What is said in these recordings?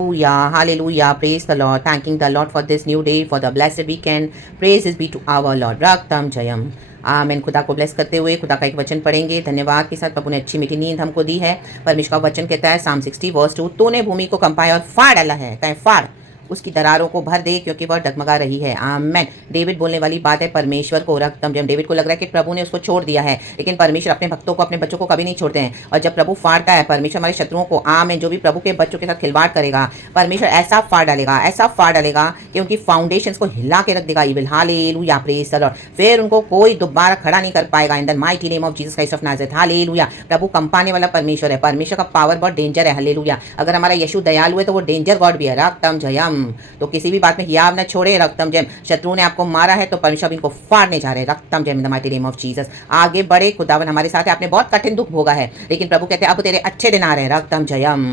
Hallelujah, hallelujah, praise the Lord, thanking the Lord for this new day, for the blessed weekend. Praises be to our Lord. रक्तम Jayam. आमीन। खुदा को bless करते हुए खुदा का एक वचन पढ़ेंगे। धन्यवाद के साथ प्रभु ने अच्छी मीठी नींद हमको दी है। परमेश्वर का वचन कहता है साम 60 वर्स 2, तूने भूमि को कंपाया और फाड़ डाला है, कहें फाड़, उसकी दरारों को भर दे क्योंकि वह डगमगा रही है। आमेन। डेविड बोलने वाली बात है परमेश्वर को रक्तम जयम। डेविड को लग रहा है कि प्रभु ने उसको छोड़ दिया है, लेकिन परमेश्वर अपने भक्तों को, अपने बच्चों को कभी नहीं छोड़ते हैं। और जब प्रभु फाड़ता है, परमेश्वर हमारे शत्रुओं को, आमेन, जो भी प्रभु के बच्चों के साथ खिलवाड़ करेगा, परमेश्वर ऐसा फाड़ डालेगा, ऐसा फाड़ डालेगा कि उनकी फाउंडेशंस को हिला के रख देगा। Evil hallelujah, praise the lord. फिर उनको कोई दोबारा खड़ा नहीं कर पाएगा। In the mighty name of Jesus Christ of Nazareth. Hallelujah. प्रभु कंपाने वाला परमेश्वर है। परमेश्वर का पावर बहुत डेंजर है। हालेलुया। अगर हमारा यीशु दयालु है तो वो डेंजर गॉड भी है। रक्तम जयम। तो किसी भी बात में हियाव न छोड़े। रक्तम जयम। शत्रु ने आपको मारा है तो परमेश्वर इनको फाड़ने जा रहे हैं। रक्तम जयम, in the mighty name of Jesus. आगे बढ़े, खुदावन हमारे साथ है। आपने बहुत कठिन दुख भोगा है, लेकिन प्रभु कहते हैं अब तेरे अच्छे दिन आ रहे हैं। रक्तम जयम।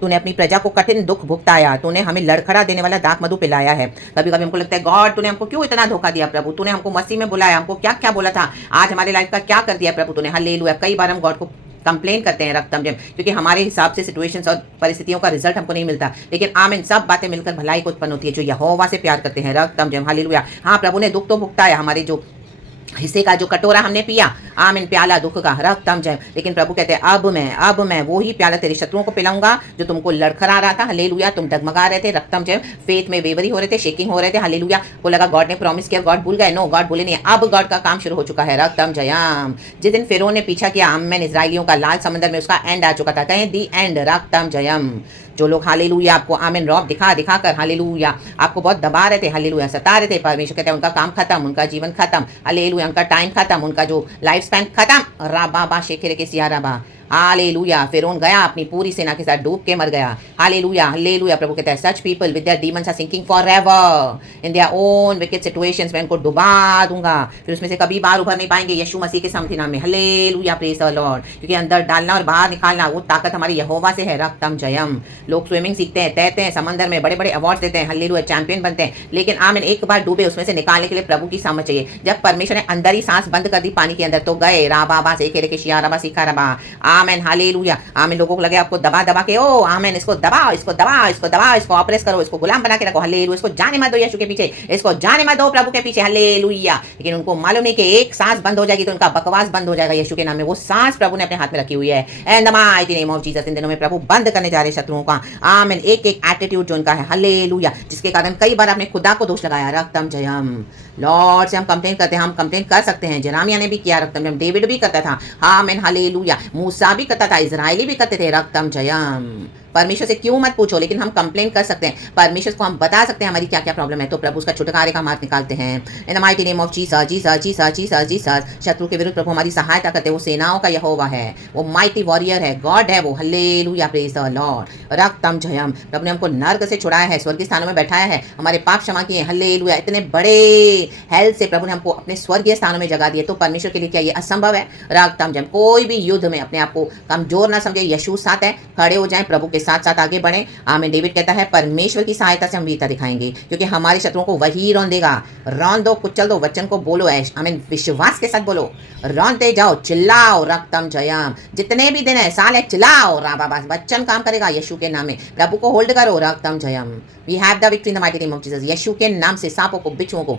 तूने अपनी प्रजा को कठिन दुख भुगताया, तूने हमें लड़खड़ा देने वाला दाख मधु पिलाया है। कभी कभी हमको लगता है गॉड तूने हमको क्यों इतना धोखा दिया प्रभु, तूने हमको मसीह में बुलाया, हमको क्या क्या बोला था, आज हमारे लाइफ का क्या कर दिया प्रभु तूने। हालेलुया। कई बार हम गॉड को कंप्लेन करते हैं रक्तम जयम, क्योंकि हमारे हिसाब से सिचुएशंस और परिस्थितियों का रिजल्ट हमको नहीं मिलता, लेकिन आमीन, सब बातें मिलकर भलाई को उत्पन्न होती है जो यहोवा से प्यार करते हैं। रक्तम जयम। हालेलुया। हाँ, प्रभु ने दुख तो भुगताया, हमारे जो हिस्से का जो कटोरा हमने पिया, आमीन, प्याला दुख का, रक्तम जयम। लेकिन प्रभु कहते हैं अब मैं वो ही प्याला तेरे शत्रुओं को पिलाऊंगा जो तुमको लड़खड़ा रहा था। हालेलुया। तुम डगमगा रहे थे, रक्तम जयम, फेथ में वेवरी हो रहे थे, शेकिंग हो रहे थे। हालेलुया। को लगा गॉड ने प्रॉमिस किया, गॉड भूल गए। नो, गॉड भूले नहीं। अब गॉड का काम शुरू हो चुका है। रक्तम जयम। जिस दिन फिरौन ने पीछा किया आमीन इजराइलियों का लाल समंदर में, उसका एंड आ चुका था। कहें दी एंड। रक्तम जयम। जो लोग हालेलुया आपको आमीन रौब दिखा दिखा कर हालेलुया आपको बहुत दबा रहे थे, हालेलुया सता रहे थे, परमेश्वर कहते हैं उनका काम खत्म, उनका जीवन खत्म। हालेलुया। उनका टाइम खत्म, उनका जो लाइफ स्पैन खत्म। राबा बा शेखेरे के सियारा बा। हालेलुया। फिरौन गया, अपनी पूरी सेना के साथ डूब के मर गया। Hallelujah, hallelujah. प्रभु कहता है such people with their demons are sinking forever in their own wicked situations, मैं इनको डुबा दूंगा, फिर उसमें से कभी बाहर उभर नहीं पाएंगे यीशु मसीह के सामर्थ्य नाम में। Hallelujah, praise the Lord. क्योंकि अंदर डालना और बाहर निकालना वो ताकत हमारी यहोवा से है। रक्तम जयम। लोग स्विमिंग सीखते हैं, तैरते हैं समंदर में, बड़े बड़े अवार्ड्स देते हैं, हालेलुया, चैंपियन बनते हैं, लेकिन आमीन एक बार डूबे, उसमें से निकालने के लिए प्रभु की सामर्थ चाहिए। जब परमेश्वर ने अंदर ही सांस बंद कर दी पानी के अंदर तो गए। राबा से खेरे के शिया रबा सिखा रबा। आमीन, हालेलुया। आमीन। लोगों को लगे आपको दबा दबा के, ओ आमीन, इसको दबाओ, इसको दबाओ, इसको दबाओ, इसको ऑपरेस करो, इसको गुलाम बना के रखो। हालेलुया। इसको जाने मत दो यीशु के पीछे, इसको जाने मत दो प्रभु के पीछे। हालेलुया। लेकिन उनको मालूम नहीं कि एक सांस बंद हो जाएगी तो उनका बकवास बंद हो जाएगा यीशु के नाम में। वो सांस प्रभु ने अपने हाथ में रखी हुई है। And the mighty name of Jesus. इन दिनों में प्रभु बंद करने जा रहे हैं शत्रुओं का, आमीन, एक एक एटीट्यूड जो उनका है। हालेलुया। जिसके कारण कई बार आपने खुदा को दोष लगाया। रक्तम जयम। लॉर्ड से हम कंप्लेन करते हैं, हम कंप्लेन कर सकते हैं। जरामिया ने भी किया, रक्तम जयम। डेविड भी करता था, आमीन, हालेलुया। मूसा भी करता था, इजराइली भी करते थे। रक्तम जयम। परमेश्वर से क्यों मत पूछो, लेकिन हम कंप्लेन कर सकते हैं, परमेश्वर को हम बता सकते हैं हमारी क्या क्या प्रॉब्लम है, तो प्रभु उसका छुटकारे का मार्ग निकालते हैं। In the mighty name of Jesus, Jesus, Jesus, Jesus, Jesus. शत्रु के विरुद्ध प्रभु हमारी सहायता करते हैं। वो सेनाओं का यहोवा है, वो माइटी वॉरियर है, गॉड है वो। Hallelujah, praise the lord. रक्तम जयम। प्रभु ने हमको नर्क से छुड़ाया है, स्वर्गीय स्थानों में बैठाया है, हमारे पाप क्षमा किए। हालेलुया। इतने बड़े हेल से प्रभु ने हमको अपने स्वर्गीय स्थानों में जगा दिए, तो परमेश्वर के लिए क्या ये असंभव है। रक्तम जयम। कोई भी युद्ध में अपने आप को कमजोर ना समझे, यीशु साथ है, खड़े हो जाएं, प्रभु के साथ साथ आगे बढ़े। आमीन। डेविड कहता है परमेश्वर की सहायता से हम वीरता दिखाएंगे, क्योंकि हमारे शत्रुओं को वही रौन देगा। रौन दो, कुचल दो, वचन को बोलो, ऐश आमीन, विश्वास के साथ बोलो, रौनते जाओ, चिल्लाओ। रक्तम जयम। जितने भी दिन है, साल है, चिल्लाओ। राबाबास, वचन काम करेगा यीशु के नाम में। प्रभु को होल्ड करो। रक्तम जयम। We have the victory in the mighty name of Jesus. यीशु के नाम से सांपों को, बिच्छुओं को,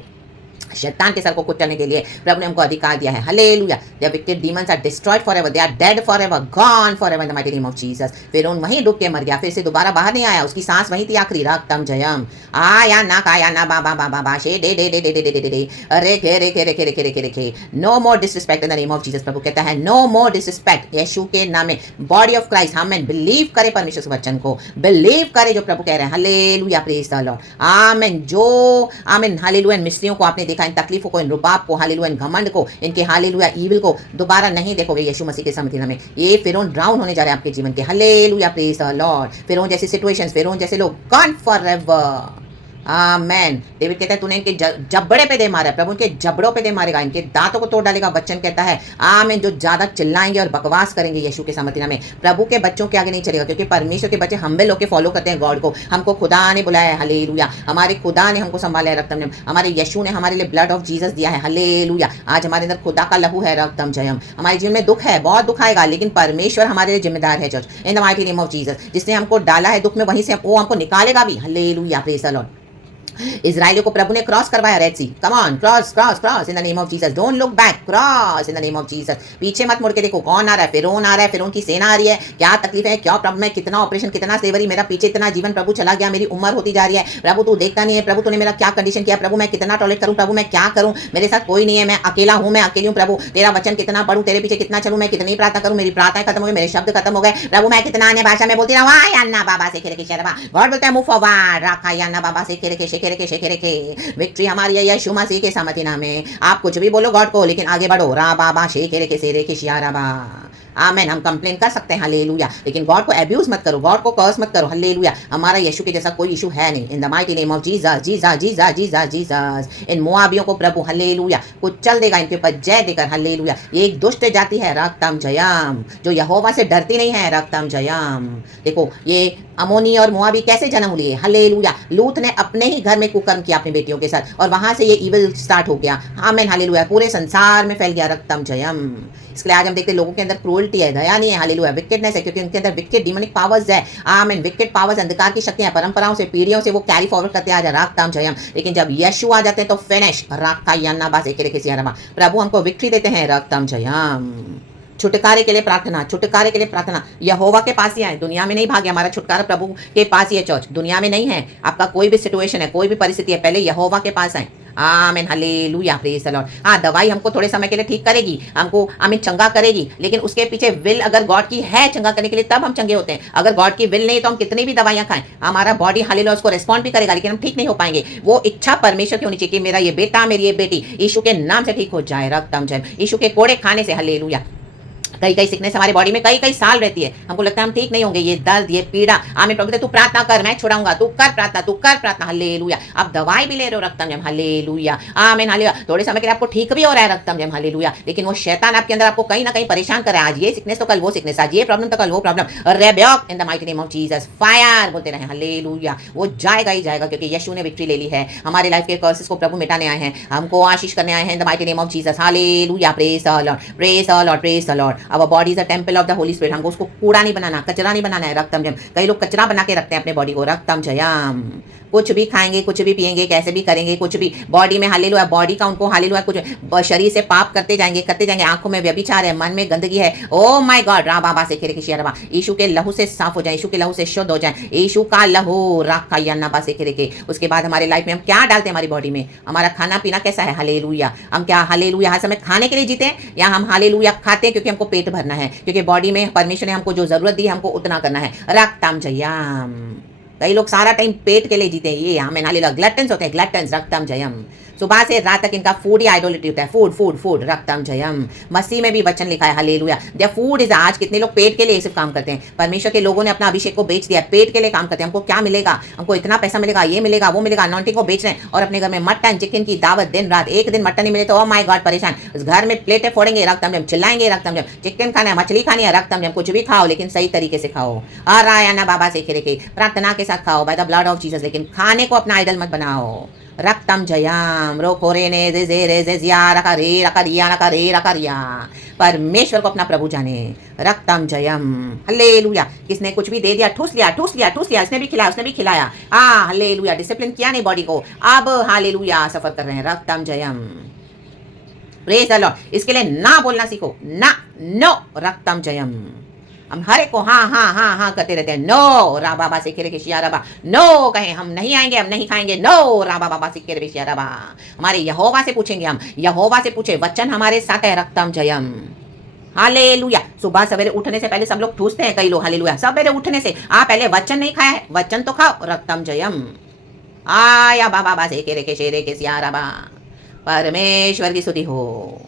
शैतान के सर को कुचलने के लिए प्रभु ने हमको अधिकार दिया है। Hallelujah. Their wicked demons are destroyed forever, they are dead forever, gone forever in the mighty name of Jesus. फिरौन वहीं डूब के मर गया, फिर से दोबारा बाहर नहीं आया, उसकी सांस वहीं थी आखिरी। रक्तम जयम। आया ना काया ना बा बा बा बा बा शे डे डे डे डे डे डे डे रेखे रेखे रेखे रेखे रेखे रेखे। No more disrespect in the name of Jesus. प्रभु कहता है नो मोर डिसरिस्पेक्ट यीशु के नाम में। बॉडी ऑफ क्राइस्ट, हमें बिलीव करे परमेश्वर के वचन को, बिलीव करे जो प्रभु कह रहे हैं। Hallelujah, praise the Lord. आमीन। जो आमीन, हालेलुया, मिस्त्रियों को आपने देखा, इन तकलीफों को, इन रुबाब को, हालेलुया, इन घमंड को, इनके हालेलुया ईविल को दोबारा नहीं देखोगे यीशु मसीह के सामर्थ्य में। ये फिरौन ड्राउन होने जा रहे हैं आपके जीवन के। Hallelujah, praise the Lord. फिरौन जैसी सिचुएशंस, फिरौन जैसे लोग, गॉन फॉरएवर, आमेन। डेविड कहता है तूने इनके जबड़े पे दे मारा है, प्रभु इनके जबड़ों पे दे मारेगा, इनके दांतों को तोड़ डालेगा। वचन कहता है आमेन, जो ज्यादा चिल्लाएंगे और बकवास करेंगे यीशु के सामर्थ्य में, प्रभु के बच्चों के आगे नहीं चलेगा, क्योंकि परमेश्वर के बच्चे हम्बल होकर फॉलो करते हैं गॉड को। हमको खुदा ने बुलाया है, हालेलुया। हमारे खुदा ने हमको संभाला है, रक्तम जयम। हमारे यीशु ने हमारे लिए ब्लड ऑफ जीसस दिया है, हालेलुया। आज हमारे अंदर खुदा का लहू है, रक्तम जयम। हमारे जीवन में दुख है, बहुत दुख आएगा, लेकिन परमेश्वर हमारे लिए जिम्मेदार है church, in the mighty name of Jesus. जिसने हमको डाला है दुख में, वहीं से वो हमको निकालेगा भी, हालेलुया, प्रेज द लॉर्ड। इजराइलियों को प्रभु ने क्रॉस करवाया, Red Sea. Come on, cross cross cross in the name of Jesus. Don't look back, cross in the name of Jesus. पीछे मत मुड़ के देखो कौन आ रहा है, फिरौन आ रहा है, फिरौन की सेना आ रही है। क्या तकलीफ है, क्या प्रॉब्लम है, कितना ऑपरेशन, कितना सेवरी, मेरा पीछे इतना जीवन प्रभु चला गया, मेरी उम्र होती जा रही है, प्रभु तू देखता नहीं है, प्रभु तूने मेरा क्या कंडीशन किया, प्रभु मैं कितना टॉलरेट करूं, प्रभु मैं क्या करूं, मेरे साथ कोई नहीं है, मैं अकेला हूं, मैं अकेली हूं, प्रभु तेरा वचन कितना पढ़ूं, तेरे पीछे कितना चलूं, मैं कितनी प्रार्थना करूं, मेरी प्रार्थनाएं खत्म हो गई, मेरे शब्द खत्म हो गए, प्रभु मैं कितना अन्य भाषा में बोलती रहूं, यान्ना बाबा से खेरे के शरबा। गॉड बोलता है मूव फॉरवर्ड, रखा यान्ना बाबा से खेरे के शेखेरे के शेखेरे के। विक्ट्री हमारी है यीशु मसीह के सामर्थ्य नाम में। आप कुछ भी बोलो गॉड को, लेकिन आगे बढ़ो, रा बाबा शेखेरे के सेरे के शिया राबा। आमेन। हम कंप्लेन कर सकते हैं, हालेलुया, लेकिन गॉड को अब्यूज मत करो, गॉड को कर्स मत करो, हालेलुया। हमारा यीशु के जैसा कोई इशू है नहीं, in the mighty name of Jesus, Jesus Jesus Jesus Jesus. इन मोआबियों को प्रभु हालेलुया कुचल देगा, इनके ऊपर जय देकर, हालेलुया। ये एक दुष्ट जाति है, रक्तम जयम, जो यहोवा से डरती नहीं है, रक्तम जयम। देखो ये अमोनी और मोआबी कैसे जन्म लिए, हालेलुया। लूत ने अपने ही घर में कुकर्म किया अपनी बेटियों के साथ, और वहां से ये इविल स्टार्ट हो गया, आमेन, हालेलुया। पूरे संसार में फैल गया, रक्तम जयम। इसलिए आज हम देखते हैं लोगों के अंदर क्रूअल्टी है, दया नहीं है, हालेलुया, विकेटनेस है, क्योंकि उनके अंदर विकेट डिमोनिक पावर्स है, आमेन। विकेट पावर्स, अंधकार की शक्तियां परंपराओं से, पीढ़ियों से वो कैरी फॉरवर्ड करते आ जा, राक्तम जयम। लेकिन जब यीशु आ जाते हैं तो फिनिश, राक्का यान्ना बास एकेरे के सियारमा। प्रभु हमको विक्ट्री देते हैं, राक्तम जयम। छुटकारे के लिए प्रार्थना, छुटकारे के लिए प्रार्थना। यहोवा के पास ही आए, दुनिया में नहीं भागे, हमारा छुटकारा प्रभु के पास ही है चर्च, दुनिया में नहीं है। आपका कोई भी सिचुएशन है, कोई भी परिस्थिति है, पहले यहोवा के पास आए, आमीन, हालेलुया, प्रेज द लॉर्ड। हाँ, दवाई हमको थोड़े समय के लिए ठीक करेगी, हमको आमीन चंगा करेगी, लेकिन उसके पीछे विल अगर गॉड की है चंगा करने के लिए, तब हम चंगे होते हैं। अगर गॉड की विल नहीं तो हम कितनी भी दवाइयां खाएं, हमारा बॉडी हालेलुया उसको रिस्पॉन्ड भी करेगा, लेकिन हम ठीक नहीं हो पाएंगे। वो इच्छा परमेश्वर की होनी चाहिए कि मेरा ये बेटा, मेरी ये बेटी यीशु के नाम से ठीक हो जाए, रक्तम जय। यीशु के कोड़े खाने से, हालेलुया। कई कई सिकनेस हमारे बॉडी में कई कई साल रहती है, हमको लगता है हम ठीक नहीं होंगे, ये दर्द, ये पीड़ा, आमीन। प्रभु तू प्रार्थना कर, मैं छुड़ाऊंगा, तू कर प्रार्थना, तू कर प्रार्थना, हालेलुया। अब दवाई भी ले रहे हो, रक्तम जम, हालेलुया, आमीन, हालेलुया। थोड़े समय के लिए आपको ठीक भी हो रहा है, रक्तम जम, हालेलुया, लेकिन वो शैतान आपके अंदर आपको कहीं ना कहीं परेशान कर रहा है। आज ये सिकनेस तो कल वो सिकनेस, आज ये प्रॉब्लम तो कल वो problem. Rebuke in the mighty name of Jesus, fire बोलते रहे, हालेलुया। वो जाएगा ही जाएगा, क्योंकि यीशु ने विक्ट्री ले ली है। हमारे लाइफ के कर्सेस को प्रभु मिटाने आए हैं, हमको आशीष करने आए हैं, in the mighty name of Jesus, hallelujah, praise the Lord, praise the Lord, praise the Lord. Our body is a temple of the Holy Spirit. हमको उसको कूड़ा नहीं बनाना, कचरा नहीं बनाना है, रक्तम जयम। कई लोग कचरा बना के रखते हैं अपने बॉडी को, रक्तम जयम। कुछ भी खाएंगे, कुछ भी पिएंगे, कैसे भी करेंगे, कुछ भी बॉडी में, हालेलुया, बॉडी का उनको, हालेलुया, कुछ शरीर से पाप करते जाएंगे, करते जाएंगे। आंखों में व्यभिचार है, मन में गंदगी है, ओ माय गॉड, रा बाबा से खेरे के रबा। यीशु के लहू से साफ हो जाए, यीशु के लहू से शुद्ध हो जाए, यीशु का लहू, राखा यान्ना बा से खेरे के। उसके बाद हमारे लाइफ में हम क्या डालते हैं हमारी बॉडी में, हमारा खाना पीना कैसा है, हालेलुया। हम क्या, हालेलुया, हर समय खाने के लिए जीते हैं, या हम हालेलुया खाते हैं क्योंकि हमको पेट भरना है, क्योंकि बॉडी में परमेश्वर ने हमको जो जरूरत दी है हमको उतना करना है, रक्तम जयम। कई लोग सारा टाइम पेट के लिए जीते हैं, ये हमें नाले ग्लटन्स होते हैं, ग्लटन्स, रक्तम जयम। सुबह से रात तक इनका फूड ही आइडोलिटी होता है, फूड फूड फूड, रक्तम जयम। मसीह में भी वचन लिखा है, हालेलुया, देयर फूड इज। आज कितने लोग पेट के लिए सिर्फ काम करते हैं, परमेश्वर के लोगों ने अपना अभिषेक को बेच दिया, पेट के लिए काम करते हैं। हमको क्या मिलेगा, हमको इतना पैसा मिलेगा, ये मिलेगा, वो मिलेगा, अनॉइंटिंग को बेच रहे हैं, और अपने घर में मटन चिकन की दावत, दिन रात। एक दिन मटन नहीं मिले तो ओ माय गॉड परेशान, उस घर में प्लेटें फोड़ेंगे, रक्तम जयम, चिल्लाएंगे, रक्तम जयम। चिकन खाना है, मछली खानी है, रक्तम जयम। कुछ भी खाओ, लेकिन सही तरीके से खाओ, आरायना बाबा से खेरे के, प्रार्थना के साथ खाओ, by the blood of Jesus, लेकिन खाने को अपना आइडल मत बनाओ, रक्तम जयम। रोखोरे ने जे जे रे जे जिया रका रे रका रिया रका रे रका रिया। परमेश्वर को अपना प्रभु जाने, रक्तम जयम, हालेलुया। किसने कुछ भी दे दिया, ठूस लिया, ठूस लिया, ठूस लिया, इसने भी खिलाया, उसने भी खिलाया, हाँ, हालेलुया। डिसिप्लिन किया नहीं बॉडी को, अब हालेलुया सफर कर रहे हैं, रक्तम जयम, प्रेज द लॉर्ड। इसके लिए ना बोलना सीखो, ना, नो, रक्तम जयम। हम हर एक को हाँ हाँ हाँ हाँ करते रहते हैं, नो, रा बाबा से खेरे के शिया रबा, नो कहें, हम नहीं आएंगे, हम नहीं खाएंगे, नो, रा बाबा से खेरे के शिया रबा। हमारे यहोवा से पूछेंगे, हम यहोवा से पूछे, वचन हमारे साथ है, रक्तम जयम, हालेलुया। सुबह सवेरे उठने से पहले सब लोग ठूसते हैं, कई लोग, हालेलुया, सवेरे उठने से, पहले वचन नहीं खाया है, वचन तो खाओ, रक्तम जयम, आया बाबा से खेरे के शेरे के सिया रबा। परमेश्वर की स्तुति हो।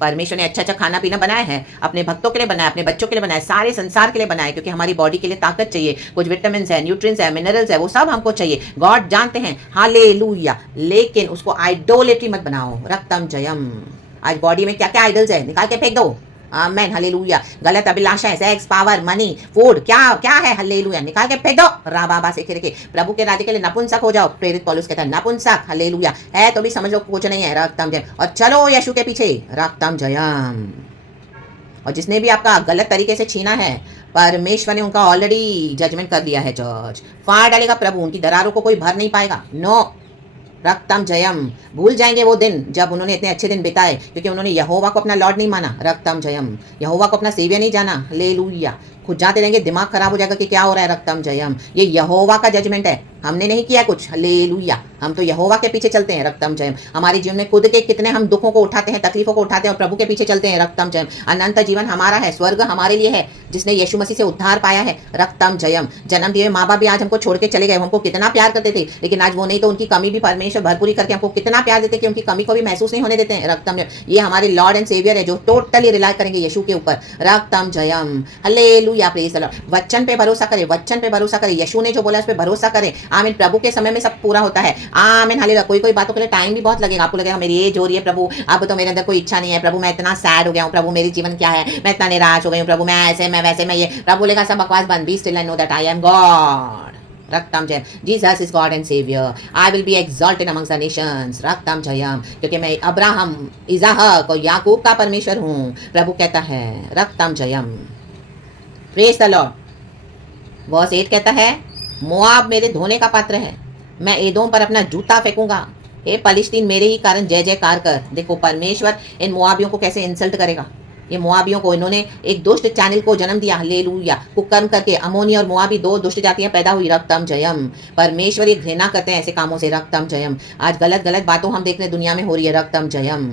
परमेश्वर ने अच्छा अच्छा खाना पीना बनाया है, अपने भक्तों के लिए बनाया, अपने बच्चों के लिए बनाया, सारे संसार के लिए बनाया, क्योंकि हमारी बॉडी के लिए ताकत चाहिए, कुछ विटामिन है, न्यूट्रिएंट्स है, मिनरल्स है, वो सब हमको चाहिए। गॉड जानते हैं, हालेलुया। लेकिन उसको आइडोलेट्री मत बनाओ। रक्तम जयम। आज बॉडी में क्या क्या आइडल्स है, निकाल के फेंक दो। आमेन, हालेलुया। गलत अभिलाषा है, सेक्स, पावर, मनी, फूड, क्या क्या है, हालेलुया, निकाल के फेंक दो। राबाबा से के प्रभु के राज्य के लिए नपुंसक हो जाओ। प्रेरित पौलुस कहता है नपुंसक, हालेलुया। है तो भी समझ लो कुछ नहीं है। रक्तम जयम। और चलो यीशु के पीछे। रक्तम जयम। और जिसने भी आपका गलत तरीके से छीना है, परमेश्वर ने उनका ऑलरेडी जजमेंट कर दिया है। चर्च फाड़ डालेगा प्रभु, उनकी दरारों को कोई भर नहीं पाएगा। नो, रक्तम जयम। भूल जाएंगे वो दिन जब उन्होंने इतने अच्छे दिन बिताए, क्योंकि उन्होंने यहोवा को अपना लॉर्ड नहीं माना। रक्तम जयम। यहोवा को अपना सेवियर नहीं जाना। हालेलुया। खुद जाते रहेंगे, दिमाग खराब हो जाएगा कि क्या हो रहा है। रक्तम जयम। ये यहोवा का जजमेंट है, हमने नहीं किया कुछ। हालेलुया। हम तो यहोवा के पीछे चलते हैं। रक्तम जयम। हमारे जीवन में खुद के कितने हम दुखों को उठाते हैं, तकलीफों को उठाते हैं और प्रभु के पीछे चलते हैं। रक्तम जयम। अनंत जीवन हमारा है, स्वर्ग हमारे लिए है, जिसने यीशु मसीह से उद्धार पाया है। रक्तम जयम। जन्म दिए माँ बाप भी आज हमको छोड़ के चले गए, हमको कितना प्यार करते थे, लेकिन आज वो नहीं, तो उनकी कमी भी परमेश्वर भरपूरी करके हमको कितना प्यार देते कि उनकी कमी को भी महसूस नहीं होने देते हैं। रक्तम जयम। ये हमारे लॉर्ड एंड सेवियर है, जो टोटली रिलाय करेंगे यीशु के ऊपर। रक्तम जयम। हालेलुया। Praise the Lord. वचन पे भरोसा करें, वचन पे भरोसा करें, यीशु ने जो बोला उस पे भरोसा करें। आमीन। प्रभु के समय में सब पूरा होता है। आमीन, हालेलुया। कोई कोई बातों के लिए टाइम भी बहुत लगेगा, आपको लगेगा मेरी एज हो रही है प्रभु, अब तो मेरे अंदर कोई इच्छा नहीं है प्रभु, मैं इतना सैड हो गया हूँ प्रभु, मेरी जीवन क्या है, मैं इतना निराश हो गई हूँ प्रभु, मैं ऐसे मैं वैसे मैं ये। प्रभु बोलेगा सब बकवास बंद, be still and know that I am God. रक्तम जयम। Jesus is God and saviour. I will be exalted amongst the nations. रक्तम जयम। क्योंकि मैं अब्राहम, इज़हाक और याकूब का परमेश्वर हूँ, प्रभु कहता है। रक्तम जयम। Praise the lord. वर्स 8 कहता है मोआब मेरे धोने का पात्र है, मैं एदोम पर अपना जूता फेंकूंगा। हे पलिश्तीन मेरे ही कारण जय जयकार कर। देखो परमेश्वर इन मोआबियों को कैसे इंसल्ट करेगा। ये मोआबियों को, इन्होंने एक दुष्ट चैनल को जन्म दिया। हालेलुया। कुकर्म करके अमोनी और मोआबी दो दुष्ट जातियां पैदा हुई। रक्तम जयम। परमेश्वर ये घृणा करते हैं ऐसे कामों से। रक्तम जयम। आज गलत गलत बातों हम देख रहे दुनिया में हो रही है। रक्तम जयम।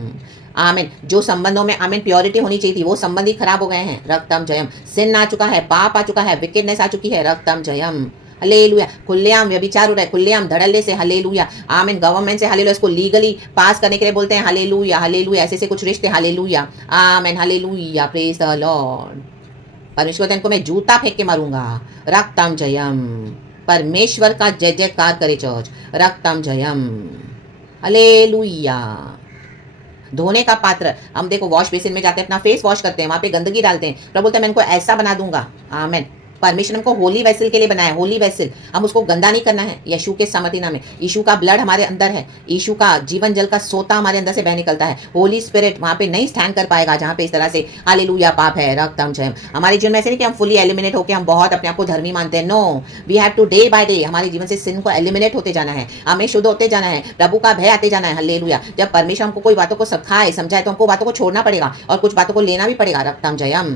आमीन। जो संबंधों में आमीन प्योरिटी होनी चाहिए थी, वो संबंध ही खराब हो गए हैं। रक्तम जयम। सिन आ चुका है, पाप आ चुका है, विकेडनेस आ चुकी है। रक्तम जयम। हालेलुया। खुलेआम व्यभिचार हो रहा है, खुलेआम धड़ल्ले से। हालेलुया। आमीन। गवर्नमेंट से हालेलुया इसको लीगली पास करने के लिए बोलते हैं। Hallelujah, hallelujah. ऐसे कुछ रिश्ते। हालेलुया। आमीन, हालेलुया। Praise the Lord. परमेश्वर इनको मैं जूता फेंक के मारूंगा। रक्तम जयम। परमेश्वर का जय जयकार करे चर्च। रक्तम जयम। हालेलुया। धोने का पात्र, हम देखो वॉश बेसिन में जाते हैं, अपना फेस वॉश करते हैं, वहां पे गंदगी डालते हैं। प्रभु बोलते हैं मैं इनको ऐसा बना दूंगा। आमीन। परमेश्वर हमको होली वेसल के लिए बनाया, होली वेसल। हम उसको गंदा नहीं करना है। यीशु के समर्थी नाम में, यीशु का ब्लड हमारे अंदर है, यीशु का जीवन जल का सोता हमारे अंदर से बह निकलता है। होली स्पिरिट वहां पे नहीं स्टैंड कर पाएगा जहां पे इस तरह से हालेलुया पाप है। रक्तम जयम। हमारे जीवन में ऐसे नहीं कि हम फुली एलिमिनेट होकर हम बहुत अपने आप को धर्मी मानते हैं। No, we have to day by day हमारे जीवन से सिन को एलिमिनेट होते जाना है, हमें शुद्ध होते जाना है, प्रभु का भय आते जाना है। हालेलुया। जब परमेश्वर हमको कोई बातों को सिखाए समझाए तो हमको बातों को छोड़ना पड़ेगा और कुछ बातों को लेना भी पड़ेगा। रक्तम जयम।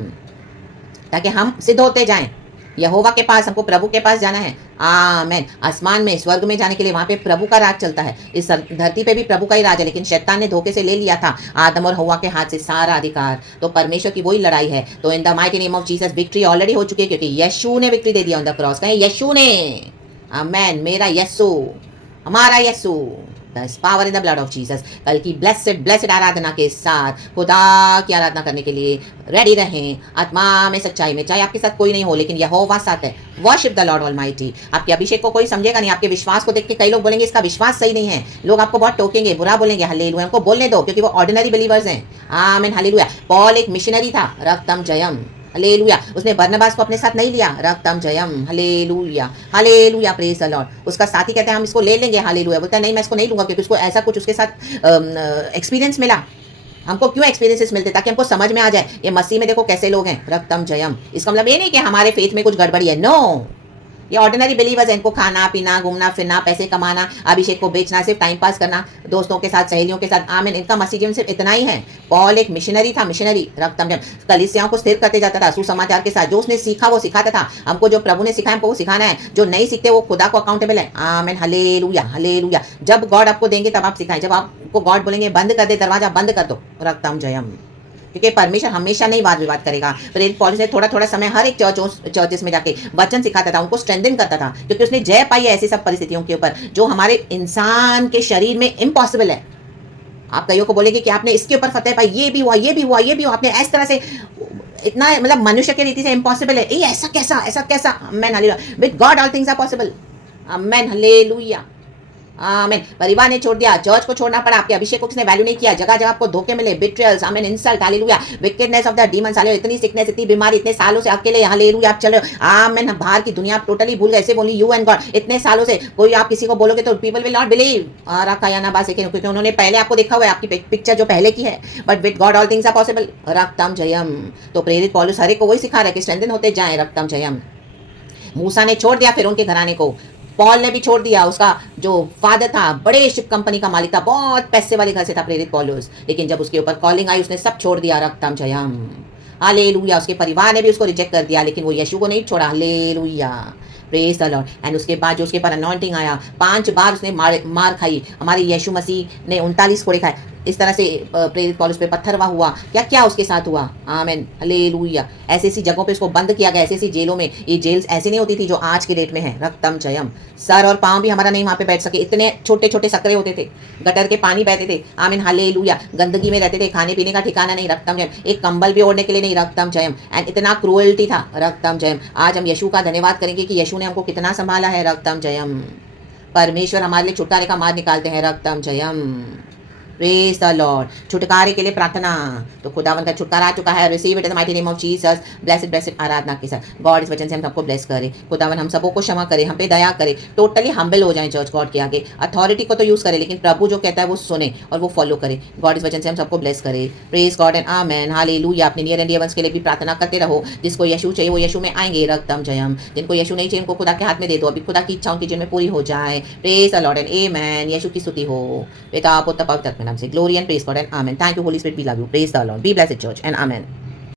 ताकि हम सिद्ध होते जाएं। यहोवा के पास, हमको प्रभु के पास जाना है। आमीन। आसमान में, स्वर्ग में जाने के लिए वहां पे प्रभु का राज चलता है। इस धरती पे भी प्रभु का ही राज है, लेकिन शैतान ने धोखे से ले लिया था आदम और हवा के हाथ से सारा अधिकार। तो परमेश्वर की वही लड़ाई है। तो इन the mighty name of Jesus victory already हो चुकी है, क्योंकि यीशु ने विक्ट्री दे दिया ऑन द क्रॉस। कहें यीशु ने। आमीन। मेरा यीशु, हमारा यीशु। Power in the blood of Jesus. कल की ब्लेसेड ब्लेसेड आराधना के साथ खुदा की आराधना करने के लिए रेडी रहें, आत्मा में सच्चाई में। चाहे आपके साथ कोई नहीं हो, लेकिन यहोवा साथ है। Worship the Lord almighty. आपके अभिषेक को कोई समझेगा नहीं, आपके विश्वास को देख के कई लोग बोलेंगे इसका विश्वास सही नहीं है, लोग आपको बहुत टोकेंगे, बुरा बोलेंगे। हालेलुया। उनको बोलने दो, क्योंकि वो ऑर्डिनरी बिलीवर्स हैं। आमीन, हालेलुया। पॉल एक मिशनरी था। रक्तम जयम। हालेलुया। उसने बरनबास को अपने साथ नहीं लिया। रक्तम जयम। Hallelujah, hallelujah. Praise the Lord. उसका साथी कहते हैं हम इसको ले लेंगे। हालेलुया। बोलता है नहीं, मैं इसको नहीं लूंगा, क्योंकि उसको ऐसा कुछ उसके साथ एक्सपीरियंस मिला। हमको क्यों एक्सपीरियंसेस मिलते, ताकि हमको समझ में आ जाए ये मसीह में देखो कैसे लोग हैं। रक्तम जयम। इसका मतलब ये नहीं कि हमारे फेथ में कुछ गड़बड़ी है। नो, ये ऑर्डिनरी बिलीवर्स हैं। इनको खाना पीना, घूमना फिरना, पैसे कमाना, अभिषेक को बेचना, सिर्फ टाइम पास करना दोस्तों के साथ, सहेलियों के साथ। आमीन। इनका मसीह जीवन सिर्फ इतना ही है। पॉल एक मिशनरी था, मिशनरी। रक्तम जयम। कलीसियाओं को स्थिर करते जाता था सुसमाचार के साथ। जो उसने सीखा वो सिखाता था। हमको जो प्रभु ने सिखाया हमको वो सिखाना है। जो नहीं सीखते वो खुदा को अकाउंटेबल है। आमीन, हालेलुया, हालेलुया। जब गॉड आपको देंगे तब आप सिखाएं। जब आपको गॉड बोलेंगे बंद कर दे दरवाजा, बंद कर दो। रक्तम जयम। क्योंकि परमेश्वर हमेशा नहीं वाद विवाद करेगा। प्रेरित पौलुस ने थोड़ा थोड़ा समय हर एक चर्चेस में जाके वचन सिखाता था, उनको स्ट्रेंथन करता था, क्योंकि उसने जय पाई है ऐसी सब परिस्थितियों के ऊपर जो हमारे इंसान के शरीर में इम्पॉसिबल है। आप कईयों को बोलेंगे कि आपने इसके ऊपर फतेह पाई, ये भी हुआ, ये भी हुआ, ये भी हुआ, आपने इस तरह से इतना मतलब मनुष्य की रीति से इम्पॉसिबल है। ये ऐसा कैसा? Amen hallelujah. With God all things are possible. Amen hallelujah. Amen. परिवार ने छोड़ दिया, चर्च को छोड़ना पड़ा, आपके अभिषेक को किसने वैल्यू नहीं किया, जगह जगह आपको धोखे मिले, बिट्रियल्स, आमीन, insult, hallelujah, wickedness of the demons, hallelujah, इतनी सिकनेस, इतनी बीमारी, इतने सालों से अकेले, हालेलुया, आप चल रहे हो, आमीन, बाहर की दुनिया आप टोटली भूल गए, सिर्फ ओनली यू एंड गॉड, इतने सालों से कोई आप किसी को बोलोगे तो पीपल विल नॉट बिलीव, राकायाना बासे, क्योंकि उन्होंने पहले आपको देखा हुआ है, आपकी पिक्चर जो पहले की है, but with God all things are possible, रक्तम जयम। तो प्रेरित पौलुस हर एक को वही सिखा रहा है कि स्ट्रेंथन होते जाएं, रक्तम जयम। मूसा ने छोड़ दिया फिर उनके घराने को, पॉल ने भी छोड़ दिया, उसका जो फादर था बड़े शिप कंपनी का मालिक था, बहुत पैसे वाले घर से था प्रेरित पौलुस, लेकिन जब उसके ऊपर कॉलिंग आई उसने सब छोड़ दिया, रक्तम जयम, हालेलुया। उसके परिवार ने भी उसको रिजेक्ट कर दिया, लेकिन वो यीशु को नहीं छोड़ा, hallelujah, praise the Lord. And उसके बाद जो उसके पर अनॉइंटिंग आया, 5 बार उसने मार खाई, हमारे यीशु मसीह ने 39 कोड़े खाए, इस तरह से प्रेरित पौलुस पे पत्थरवा हुआ, क्या क्या उसके साथ हुआ, आमीन, हालेलुया। ऐसी ऐसी जगहों पे उसको बंद किया गया, ऐसी ऐसी जेलों में, ये जेल्स ऐसी नहीं होती थी जो आज के डेट में है, रक्तम जयम। सर और पाँव भी हमारा नहीं वहाँ पे बैठ सके, इतने छोटे छोटे सकरे होते थे, गटर के पानी बहते थे, आमीन, हालेलुया, गंदगी में रहते थे, खाने पीने का ठिकाना नहीं, रक्तम जयम, एक कंबल भी ओढ़ने के लिए नहीं, रक्तम जयम। एंड इतना क्रूअल्टी था, रक्तम जयम। आज हम यीशु का धन्यवाद करेंगे कि यीशु ने हमको कितना संभाला है, रक्तम जयम। परमेश्वर हमारे लिए छुटकारे का मार्ग निकालते हैं, रक्तम जयम, प्रेज द लॉर्ड। छुटकारे के लिए प्रार्थना, तो खुदावन का छुटकारा आ चुका है, receive it in the mighty name of Jesus, blessed blessed आराधना के साथ गॉड इस वचन से हम सबको ब्लेस करें, खुदावन हम सबको क्षमा करे, हम पे दया करे, टोटली हम्बल हो जाए चर्च गॉड के आगे, अथॉरिटी को तो यूज करे, लेकिन प्रभु जो कहता है वो सुने और वो फॉलो करे, गॉड इस वचन से हम सबको ब्लेस करे, praise God and amen, hallelujah. अपने नियर एंड डियर वंस के लिए भी प्रार्थना करते रहो, जिसको यीशु चाहिए वो यीशु में आएंगे, रक्तम जयम। जिनको यीशु नहीं चाहिए उनको खुदा के हाथ में दे दो, अभी खुदा की इच्छा उनकी जीवन में पूरी हो जाए, प्रेज द लॉर्ड एंड आमेन। यीशु की स्तुति हो, पिता पुत्र पवित्र आत्मा के नाम से, glory and praise God and amen. Thank you, Holy Spirit. We love you. Praise the Lord. Be blessed, church, and amen.